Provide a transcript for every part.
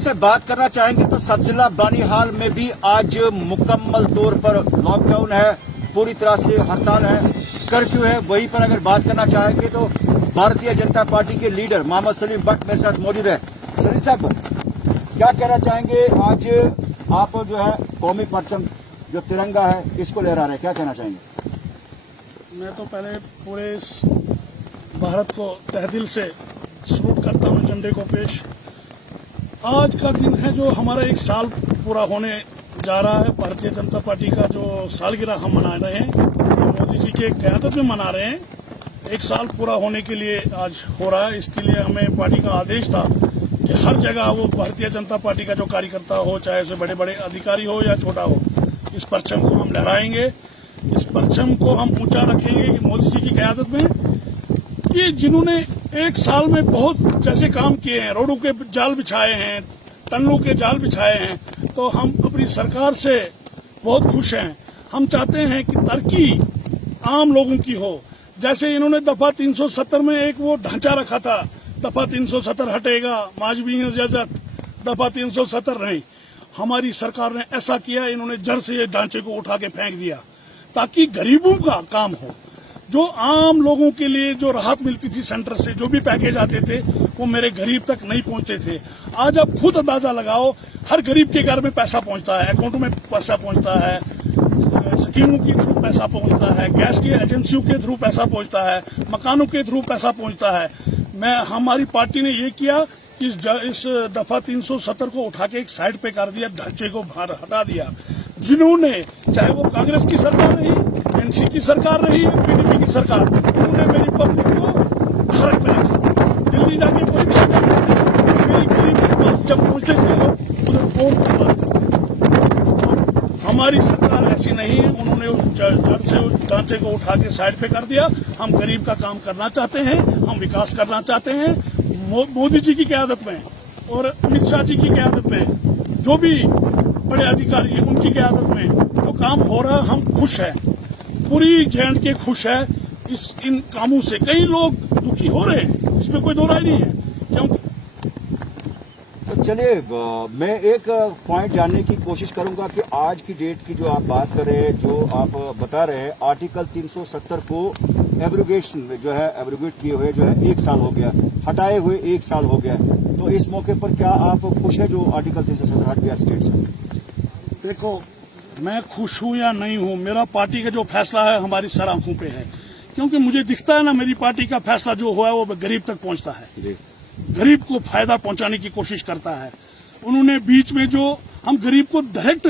आपसे बात करना चाहेंगे तो सब जिला बानीहाल में भी आज मुकम्मल तौर पर लॉकडाउन है, पूरी तरह से हड़ताल है, कर्फ्यू है। वहीं पर अगर बात करना चाहेंगे तो भारतीय जनता पार्टी के लीडर मोहम्मद सलीम भट्ट मेरे साथ मौजूद है। सलीम साहब, क्या कहना चाहेंगे? आज आप जो है कौमी परचम जो तिरंगा है इसको लहरा रहे हैं, क्या कहना चाहेंगे? मैं तो पहले पूरे इस भारत को तहदिल से सलूट करता हूँ झंडे को पेश। आज का दिन है जो हमारा 1 साल पूरा होने जा रहा है। भारतीय जनता पार्टी का जो सालगिरह हम मना रहे हैं, मोदी जी के क़यादत में मना रहे हैं। 1 साल पूरा होने के लिए आज हो रहा है। इसके लिए हमें पार्टी का आदेश था कि हर जगह वो भारतीय जनता पार्टी का जो कार्यकर्ता हो, चाहे उसे बड़े बड़े अधिकारी हो या छोटा हो, इस परचम को हम लहराएंगे। इस परचम को हम ऊंचा रखेंगे कि मोदी जी की क़यादत में कि जिन्होंने 1 साल में बहुत जैसे काम किए हैं, रोडों के जाल बिछाए हैं, टनलों के जाल बिछाए हैं, तो हम अपनी सरकार से बहुत खुश हैं। हम चाहते हैं कि तरक्की आम लोगों की हो। जैसे इन्होंने दफा 370 में एक वो ढांचा रखा था, दफा 370 हटेगा, माजबी इजाजत, दफा 370 नहीं। हमारी सरकार ने ऐसा किया, इन्होंने जड़ से ये ढांचे को उठा के फेंक दिया ताकि गरीबों का काम हो। जो आम लोगों के लिए जो राहत मिलती थी सेंटर से, जो भी पैकेज आते थे, वो मेरे गरीब तक नहीं पहुंचते थे। आज आप खुद अंदाजा लगाओ, हर गरीब के घर में पैसा पहुंचता है, अकाउंट में पैसा पहुंचता है, स्कीमों के थ्रू पैसा पहुंचता है, गैस की एजेंसियों के थ्रू पैसा पहुंचता है, मकानों के थ्रू पैसा पहुंचता है। हमारी पार्टी ने ये किया कि इस दफा 370 को उठा के एक साइड पे कर दिया, ढांचे को बाहर हटा दिया। जिन्होंने, चाहे वो कांग्रेस की सरकार रही, एनसी की सरकार रही, पीडीपी की सरकार, उन्होंने मेरी पब्लिक को भारत में रखा। दिल्ली जाके कोई फायदा नहीं था। मेरी गरीब के पास जब पहुंचे थे वो उधर वोट की बात करते। और हमारी सरकार ऐसी नहीं है, उन्होंने उस जड़ से उस ढांचे को उठा के साइड पे कर दिया। हम गरीब का काम करना चाहते हैं, हम विकास करना चाहते हैं। मोदी जी की क़यादत में और अमित शाह जी की क़यादत में, जो भी बड़े अधिकारी हैं उनकी क़यादत में जो काम हो रहा है, हम खुश हैं। पूरी जे.एंड.के खुश है इन कामों से। कई लोग दुखी हो रहे हैं, इसमें कोई दो राय नहीं है। क्योंकि तो चलिए, मैं एक पॉइंट जानने की कोशिश करूंगा कि आज की डेट की जो आप बात कर रहे हैं, जो आप बता रहे हैं, आर्टिकल 370 को एब्रोगेशन में जो है एब्रोगेट किए हुए जो है 1 साल हो गया, हटाए हुए 1 साल हो गया। तो इस मौके पर क्या आप खुश है जो आर्टिकल 370 हट गया स्टेट से? देखो, मैं खुश हूं या नहीं हूं, मेरा पार्टी का जो फैसला है हमारी सर आंखों पे है। क्योंकि मुझे दिखता है ना, मेरी पार्टी का फैसला जो हुआ है वो गरीब तक पहुंचता है, गरीब को फायदा पहुंचाने की कोशिश करता है। उन्होंने बीच में जो, हम गरीब को डायरेक्ट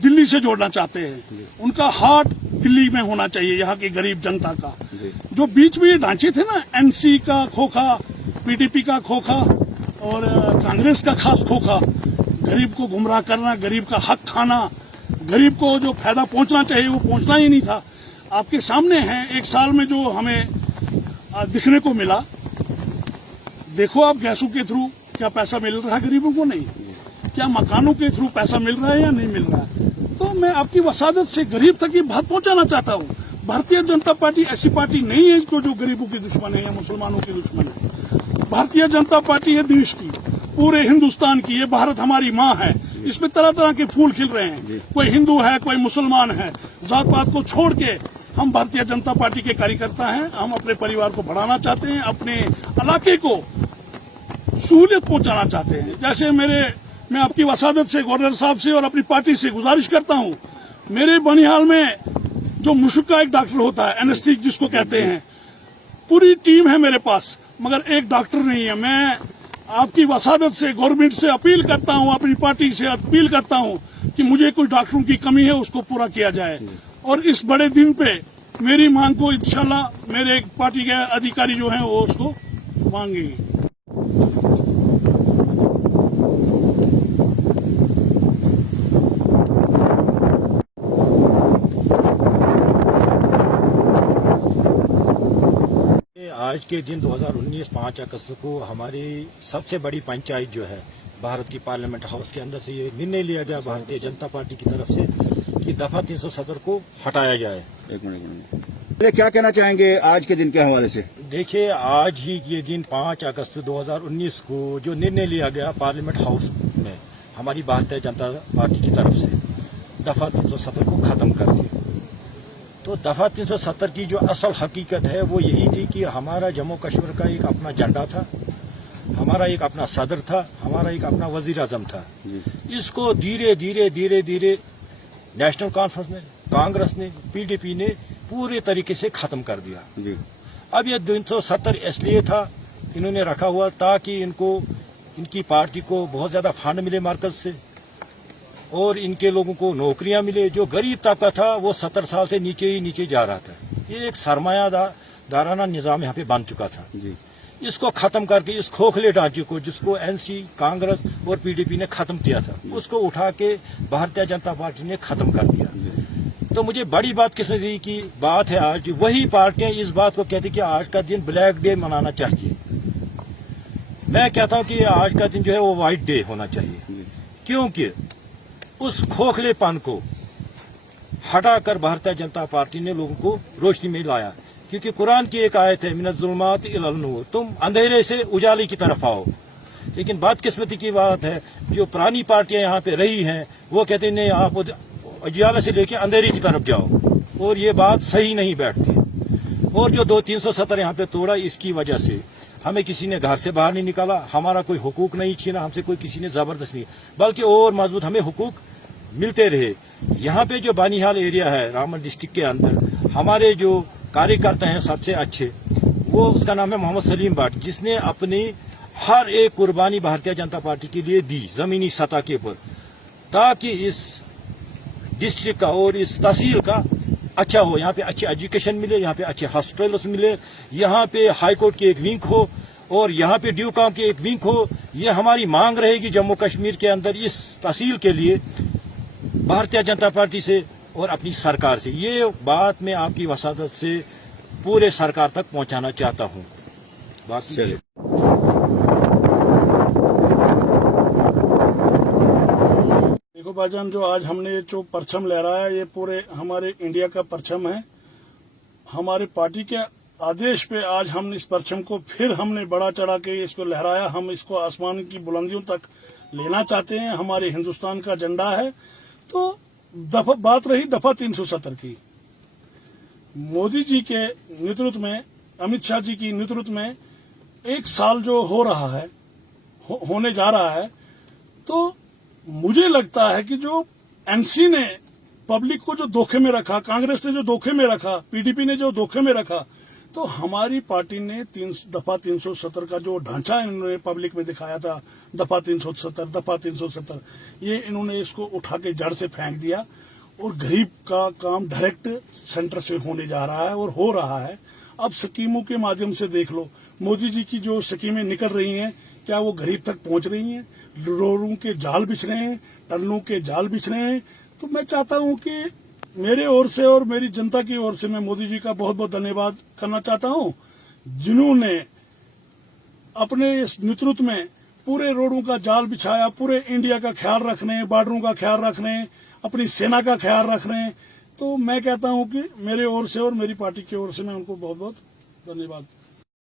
दिल्ली से जोड़ना चाहते हैं, उनका हार्ट दिल्ली में होना चाहिए, यहाँ की गरीब जनता का। जो बीच में ये ढांचे थे ना, एनसी का खोखा, पीडीपी का खोखा और कांग्रेस का खास खोखा, गरीब को गुमराह करना, गरीब का हक खाना, गरीब को जो फायदा पहुंचना चाहिए वो पहुंचना ही नहीं था। आपके सामने है 1 साल में जो हमें दिखने को मिला। देखो आप, गैसों के थ्रू क्या पैसा मिल रहा है गरीबों को? नहीं। क्या मकानों के थ्रू पैसा मिल रहा है या नहीं मिल रहा है? तो मैं आपकी वसादत से गरीब तक ये बात पहुंचाना चाहता हूँ। भारतीय जनता पार्टी ऐसी पार्टी नहीं है जो गरीबों की दुश्मन है या मुसलमानों की दुश्मन है। भारतीय जनता पार्टी है देश की, पूरे हिंदुस्तान की। ये भारत हमारी माँ है, इसमें तरह तरह के फूल खिल रहे हैं। कोई हिंदू है, कोई मुसलमान है, जात पात को छोड़ के हम भारतीय जनता पार्टी के कार्यकर्ता हैं। हम अपने परिवार को बढ़ाना चाहते हैं, अपने इलाके को सहूलियत पहुंचाना चाहते हैं। जैसे मैं आपकी वसादत से, गवर्नर साहब से और अपनी पार्टी से गुजारिश करता हूं, मेरे बनिहाल में जो मुश्क का एक डॉक्टर होता है, एनेस्थीसिया जिसको कहते हैं, पूरी टीम है मेरे पास, मगर एक डॉक्टर नहीं है। मैं आपकी वसादत से, गवर्नमेंट से अपील करता हूं, अपनी पार्टी से अपील करता हूं कि मुझे कुछ डॉक्टरों की कमी है, उसको पूरा किया जाए। और इस बड़े दिन पे मेरी मांग को इंशाल्लाह मेरे पार्टी के अधिकारी जो हैं वो उसको मांगेंगे। आज के दिन 2019 5 अगस्त को हमारी सबसे बड़ी पंचायत जो है भारत की पार्लियामेंट हाउस के अंदर से ये निर्णय लिया गया भारतीय जनता पार्टी की तरफ से कि दफा 370 को हटाया जाए। एक मिनट। पहले क्या कहना चाहेंगे आज के दिन के हवाले से? देखिए, आज ही ये दिन 5 अगस्त 2019 को जो निर्णय लिया गया पार्लियामेंट हाउस में हमारी भारतीय जनता पार्टी की तरफ से दफा 370 को खत्म कर दिया। तो दफा 370 की जो असल हकीकत है वो यही थी कि हमारा जम्मू कश्मीर का एक अपना झंडा था, हमारा एक अपना सदर था, हमारा एक अपना वजीर आजम था। इसको धीरे धीरे नेशनल कॉन्फ्रेंस ने, कांग्रेस ने, पीडीपी ने पूरे तरीके से खत्म कर दिया। अब ये 370 इसलिए था इन्होंने रखा हुआ ताकि इनकी पार्टी को बहुत ज्यादा फंड मिले मरकज से और इनके लोगों को नौकरियां मिले। जो गरीब तबका था वो 70 साल से नीचे ही नीचे जा रहा था। ये एक सरमायादाराना निजाम यहाँ पे बन चुका था। इसको खत्म करके इस खोखले ढांचे को जिसको एनसी, कांग्रेस और पीडीपी ने खत्म किया था उसको उठा के भारतीय जनता पार्टी ने खत्म कर दिया। तो मुझे बड़ी बात किस्मती की बात है, आज वही पार्टियां इस बात को कहती कि आज का दिन ब्लैक डे मनाना चाहिए। मैं कहता हूं कि आज का दिन जो है वो व्हाइट डे होना चाहिए, क्योंकि उस खोखलेपन को हटाकर भारतीय जनता पार्टी ने लोगों को रोशनी में लाया। क्योंकि कुरान की एक आयत है, मिनज़ ज़ुल्मात इलल नूर, तुम अंधेरे से उजाले की तरफ आओ। लेकिन बदकिस्मती की बात है जो पुरानी पार्टियां यहाँ पे रही हैं वो कहते नहीं, आप उजाले से लेके अंधेरे की तरफ जाओ, और ये बात सही नहीं बैठती। और जो 370 यहाँ पे तोड़ा, इसकी वजह से हमें किसी ने घर से बाहर नहीं निकाला, हमारा कोई हुकूक नहीं छीना, हमसे कोई किसी ने जबरदस्त नहीं, बल्कि और मजबूत हमें हुकूक मिलते रहे। यहाँ पे जो बानीहाल एरिया है रामबन डिस्ट्रिक्ट के अंदर, हमारे जो कार्यकर्ता हैं सबसे अच्छे, वो उसका नाम है मोहम्मद सलीम भट्ट, जिसने अपनी हर एक कुर्बानी भारतीय जनता पार्टी के लिए दी जमीनी सतह के ऊपर, ताकि इस डिस्ट्रिक्ट का और इस तहसील का अच्छा हो। यहाँ पे अच्छी एजुकेशन मिले, यहाँ पे अच्छे हॉस्पिटल्स मिले, यहाँ पे हाई कोर्ट की एक विंग हो और यहाँ पे ड्यू काम की एक विंग हो। ये हमारी मांग रहेगी जम्मू कश्मीर के अंदर इस तहसील के लिए भारतीय जनता पार्टी से और अपनी सरकार से। ये बात मैं आपकी वसादत से पूरे सरकार तक पहुंचाना चाहता हूं। बाकी देखो भाईजान, जो आज हमने जो परचम लहराया ये पूरे हमारे इंडिया का परचम है। हमारे पार्टी के आदेश पे आज हम इस परचम को फिर हमने बढ़ा चढ़ा के इसको लहराया। हम इसको आसमान की बुलंदियों तक लेना चाहते हैं। हमारे हिंदुस्तान का झंडा है। तो बात रही दफा 370 की, मोदी जी के नेतृत्व में, अमित शाह जी की नेतृत्व में एक साल जो हो रहा है, होने जा रहा है, तो मुझे लगता है कि जो एनसी ने पब्लिक को जो धोखे में रखा, कांग्रेस ने जो धोखे में रखा, पीडीपी ने जो धोखे में रखा, तो हमारी पार्टी ने दफा 370 का जो ढांचा इन्होंने पब्लिक में दिखाया था, दफा 370, ये इन्होंने इसको उठा के जड़ से फेंक दिया और गरीब का काम डायरेक्ट सेंटर से होने जा रहा है और हो रहा है। अब स्कीमों के माध्यम से देख लो, मोदी जी की जो स्कीमें निकल रही हैं, क्या वो गरीब तक पहुंच रही हैं? रोडों के जाल बिछ रहे हैं, टनलों के जाल बिछ रहे हैं। तो मैं चाहता हूं कि मेरे ओर से और मेरी जनता की ओर से मैं मोदी जी का बहुत बहुत धन्यवाद करना चाहता हूं, जिन्होंने अपने इस नेतृत्व में पूरे रोडों का जाल बिछाया, पूरे इंडिया का ख्याल रखने, बॉर्डरों का ख्याल रखने, अपनी सेना का ख्याल रखने। तो मैं कहता हूं कि मेरे ओर से और मेरी पार्टी की ओर से मैं उनको बहुत बहुत धन्यवाद